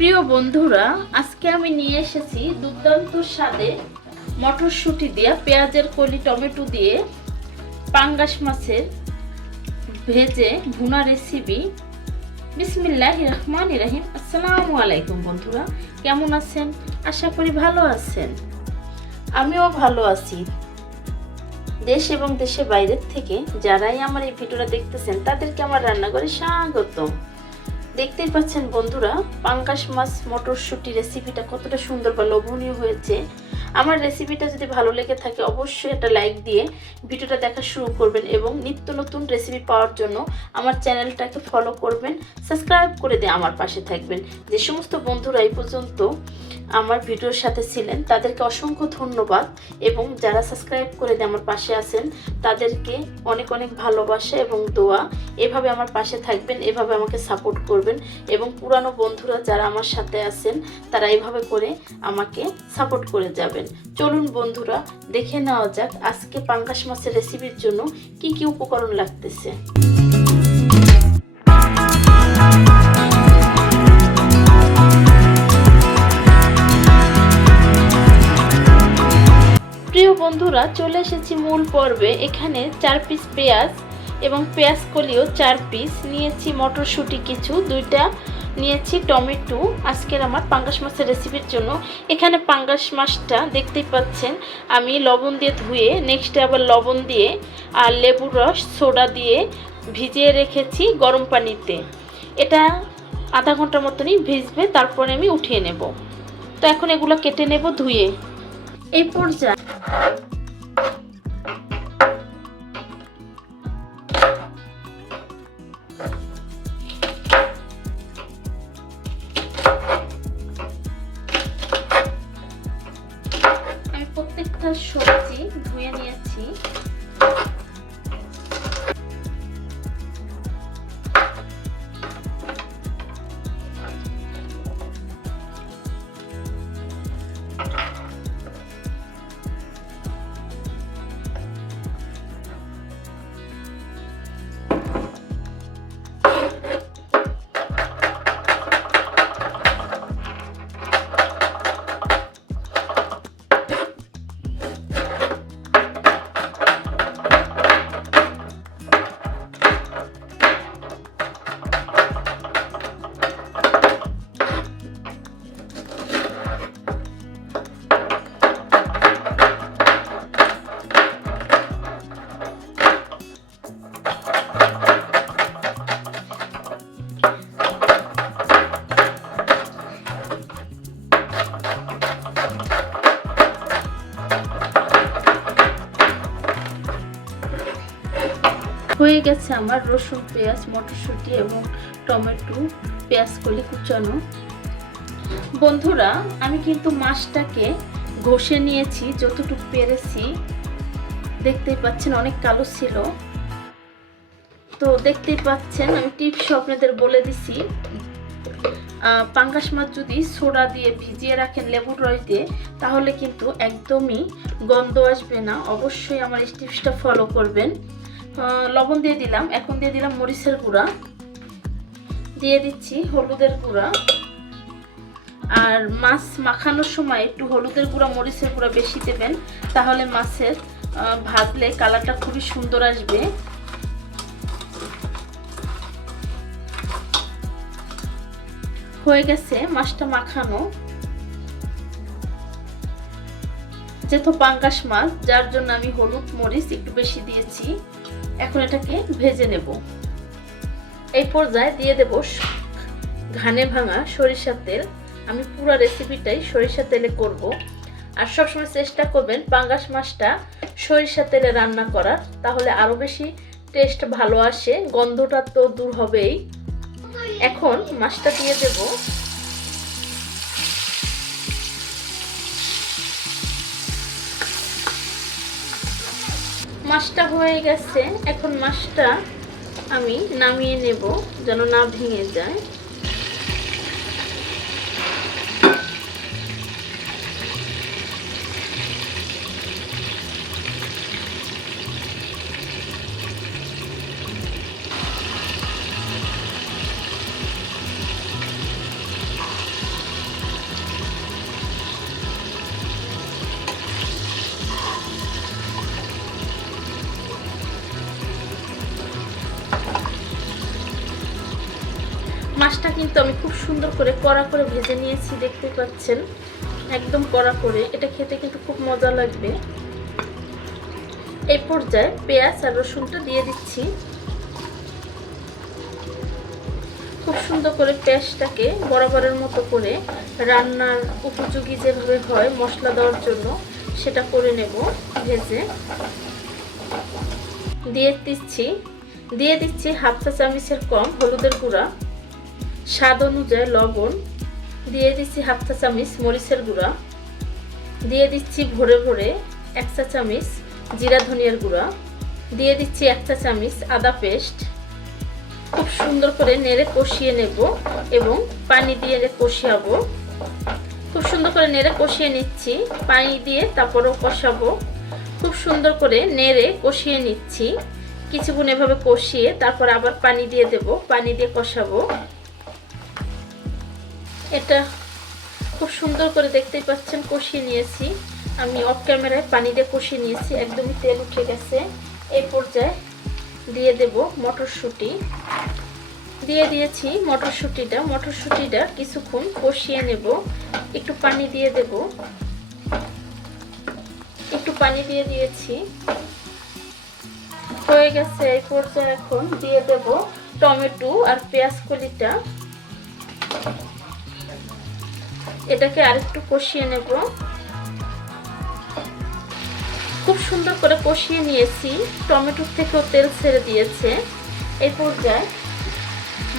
প্রিয় বন্ধুরা, আজকে আমি নিয়ে এসেছি দুর্দান্ত স্বাদে মটরশুঁটি দিয়ে পেঁয়াজের কলি, টমেটো দিয়ে পাঙ্গাস মাছের ভেজে ভুনা রেসিপি বিসমিল্লাহ রহমান রাহিম। আসসালামু আলাইকুম বন্ধুরা, কেমন আছেন? আশা করি ভালো আছেন। আমিও ভালো আছি। দেশ এবং দেশের বাইরের থেকে যারাই আমার এই ভিডিওটা দেখতেছেন, তাদেরকে আমার রান্নাঘরে স্বাগতম। দেখতেই পাচ্ছেন বন্ধুরা পাঙ্কাশ মাছ মটরশুঁটি রেসিপিটা কতটা সুন্দর বা লোভনীয় হয়েছে। আমার রেসিপিটা যদি ভালো লেগে থাকে, অবশ্যই একটা লাইক দিয়ে ভিডিওটা দেখা শুরু করবেন এবং নিত্য নতুন রেসিপি পাওয়ার জন্য আমার চ্যানেলটাকে ফলো করবেন সাবস্ক্রাইব করে দিয়ে আমার পাশে থাকবেন। যে সমস্ত বন্ধুরা এই পর্যন্ত আমার ভিডিওর সাথে ছিলেন, তাদেরকে অসংখ্য ধন্যবাদ এবং যারা সাবস্ক্রাইব করে দিয়ে আমার পাশে আছেন, তাদেরকে অনেক অনেক ভালোবাসা এবং দোয়া। এভাবে আমার পাশে থাকবেন, এভাবে আমাকে সাপোর্ট করবেন এবং পুরানো বন্ধুরা যারা আমার সাথে আছেন, তারা এইভাবে করে আমাকে সাপোর্ট করে যাবেন চলুন বন্ধুরা, দেখে নেওয়া যাক আজকে পাঙ্গাস মাছের রেসিপির জন্য কি কি উপকরণ লাগতেছে। প্রিয় বন্ধুরা, চলে এসেছি মূল পর্বে। এখানে চার পিস পেঁয়াজ এবং পেঁয়াজ কলিও চার পিস নিয়েছি মটরশুঁটি কিছু, দুইটা নিয়েছি টমেটো। আজকের আমার পাঙ্গাস মাছের রেসিপির জন্য। এখানে পাঙ্গাস মাছটা দেখতেই পাচ্ছেন, আমি লবণ দিয়ে ধুয়ে নেক্সটে আবার লবণ দিয়ে আর লেবুর রস, সোডা দিয়ে ভিজিয়ে রেখেছি গরম পানিতে। এটা আধা ঘণ্টার মতনই ভিজবে, তারপরে আমি উঠিয়ে নেব। তো এখন এগুলো কেটে নেব ধুয়ে। এই পর্যায়ে হয়ে গেছে আমার রসুন, পেঁয়াজ, মটরশুঁটি এবং টমেটো, পেঁয়াজ কলি কুচানো। বন্ধুরা, আমি কিন্তু মাছটাকে ঘষে নিয়েছি, যতটুকু পেরেছি। দেখতেই পাচ্ছেন, অনেক কালো ছিল। তো দেখতেই পাচ্ছেন, আমি টিপস আপনাদের বলে দিছি। পাঙ্গাস মাছ যদি সোডা দিয়ে ভিজিয়ে রাখেন লেবুর রস দিয়ে, তাহলে কিন্তু একদমই গন্ধ আসবে না। অবশ্যই আমার এই টিপসটা ফলো করবেন। লবণ দিয়ে দিলাম। এখন দিয়ে দিলাম মরিচের গুঁড়া। দিয়ে দিচ্ছি হলুদের গুঁড়া। আর মাছ মাখানোর সময় একটু হলুদের গুঁড়া, মরিচের গুঁড়া বেশি দেবেন। তাহলে মাছের ভাজলে কালারটা খুবই সুন্দর আসবে। হয়ে গেছে মাছটা মাখানো। যেহেতু পাঙ্গাস মাছ, যার জন্য আমি হলুদ, মরিচ একটু বেশি দিয়েছি। এখন এটাকে ভেজে নেব। এই পর্যায়ে দিয়ে দেব ঘানে ভাঙা সরিষার তেল। আমি পুরো রেসিপিটাই সরিষার তেলে করব। আর সবসময় চেষ্টা করবেন পাঙ্গাস মাছটা সরিষার তেলে রান্না করার। তাহলে আরও বেশি টেস্ট ভালো আসে, গন্ধটা তো দূর হবেই। এখন মাছটা দিয়ে দেব। মাছটা হয়ে গেছে এখন মাছটা আমি নামিয়ে নেব যেন না ভেঙে যায়। পেঁয়াজটা কিন্তু আমি খুব সুন্দর করে কড়া করে ভেজে নিয়েছি দেখতে পাচ্ছেন। একদম কড়া করে। এটা খেতে কিন্তু খুব মজা লাগবে। এই পর্যায়ে পেঁয়াজ আর রসুনটা দিয়ে দিচ্ছি। খুব সুন্দর করে পেঁয়াজটাকে বরাবরের মতো করে রান্নার উপযোগী যেভাবে হয়, মশলা দেওয়ার জন্য সেটা করে নেব ভেজে। দিয়ে দিচ্ছি দিয়ে দিচ্ছি হাফ চা চামচের কম হলুদের গুঁড়া। স্বাদ অনুযায়ী লবণ, দিয়ে দিচ্ছি হাফ চা চামচ মরিচের গুঁড়া, দিয়ে দিচ্ছি ভরে ভরে এক চা চামচ জিরা ধনিয়ার গুঁড়া, দিয়ে দিচ্ছি এক চা চামচ আদা পেস্ট। খুব সুন্দর করে নেড়ে কষিয়ে নেব এবং পানি দিয়ে কষিয়াবো খুব সুন্দর করে নেড়ে কষিয়ে নিচ্ছি। পানি দিয়ে তারপরেও কষাবো। খুব সুন্দর করে নেড়ে কষিয়ে নিচ্ছি। কিছুক্ষণ এভাবে কষিয়ে তারপর আবার পানি দিয়ে দেব। পানি দিয়ে কষাবো। এটা খুব সুন্দর করে দেখতেই পাচ্ছেন, কষিয়ে নিয়েছি। আমি অফ ক্যামেরায় পানি দিয়ে কষিয়ে নিয়েছি, একদমই তেল উঠে গেছে। এই পর্যায়ে দিয়ে দেব মটরশুঁটি। দিয়ে দিয়েছি মটরশুঁটিটা। মটরশুঁটিটা কিছুক্ষণ কষিয়ে নেব। একটু পানি দিয়ে দেব। একটু পানি দিয়ে দিয়েছি। হয়ে গেছে, এই পর্যায়ে এখন দিয়ে দেব টমেটো আর পেঁয়াজ কলিটা এটাকে আরেকটু কষিয়ে নেব। খুব সুন্দর করে কষিয়ে নিয়েছি। টমেটোর থেকেও তেল ছেড়ে দিয়েছে। এই পর্যায়ে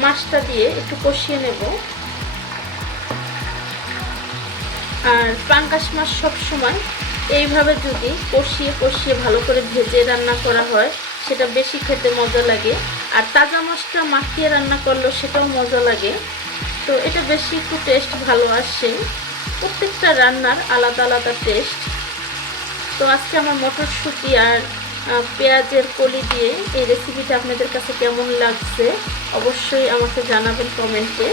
মাছটা দিয়ে একটু কষিয়ে নেব। আর পাঙ্কাশ মাছ সবসময় এইভাবে যদি কষিয়ে কষিয়ে ভালো করে ভেজে রান্না করা হয়, সেটা বেশি খেতে মজা লাগে। আর তাজা মাছটা মাখিয়ে রান্না করলেও সেটাও মজা লাগে। তো এটা বেশি একটু টেস্ট ভালো আসে। প্রত্যেকটা রান্নার আলাদা আলাদা টেস্ট তো আজকে আমার মটরশুঁটি আর পেঁয়াজের কলি দিয়ে এই রেসিপিটা আপনাদের কাছে কেমন লাগছে অবশ্যই আমাকে জানাবেন কমেন্টে।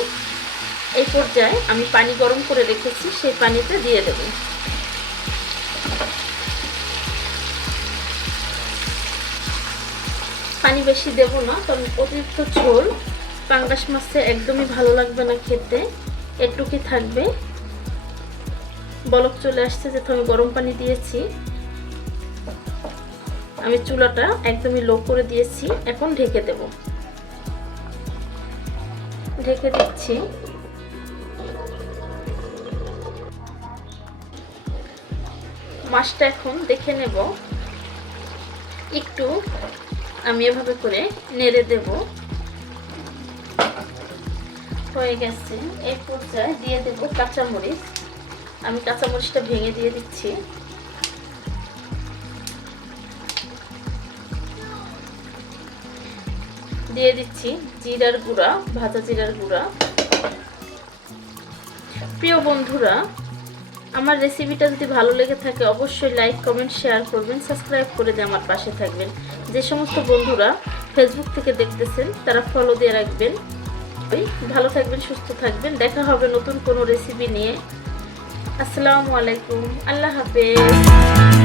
এই পর্যায়ে আমি পানি গরম করে রেখেছি, সেই পানিতে দিয়ে দেব। পানি বেশি দেব না, কারণ অতিরিক্ত ঝোল পাঙ্গাস মাছে একদমই ভালো লাগবে না খেতে। একটুকি থাকবে? বলক চলে আসছে যেহেতু আমি গরম পানি দিয়েছি। আমি চুলাটা একদমই লো করে দিয়েছি, এখন ঢেকে দেব। ঢেকে দিচ্ছি। মাছটা এখন দেখে নেব। একটু আমি এভাবে করে নেড়ে দেব। হয়ে গেছে। এই পর্যায়ে দিয়ে দেব কাঁচামরিচ। আমি কাঁচামরিচটা ভেঙে দিয়ে দিচ্ছি। দিয়ে দিচ্ছি জিরার গুঁড়া, ভাজা জিরার গুঁড়া। প্রিয় বন্ধুরা, আমার রেসিপিটা যদি ভালো লেগে থাকে, অবশ্যই লাইক, কমেন্ট, শেয়ার করবেন, সাবস্ক্রাইব করে দিয়ে আমার পাশে থাকবেন। যে সমস্ত বন্ধুরা ফেসবুক থেকে দেখতেছেন, তারা ফলো দিয়ে রাখবেন। ভালো থাকবেন সুস্থ থাকবেন। দেখা হবে নতুন কোনো রেসিপি নিয়ে। আসসালামু আলাইকুম। আল্লাহ হাফেজ।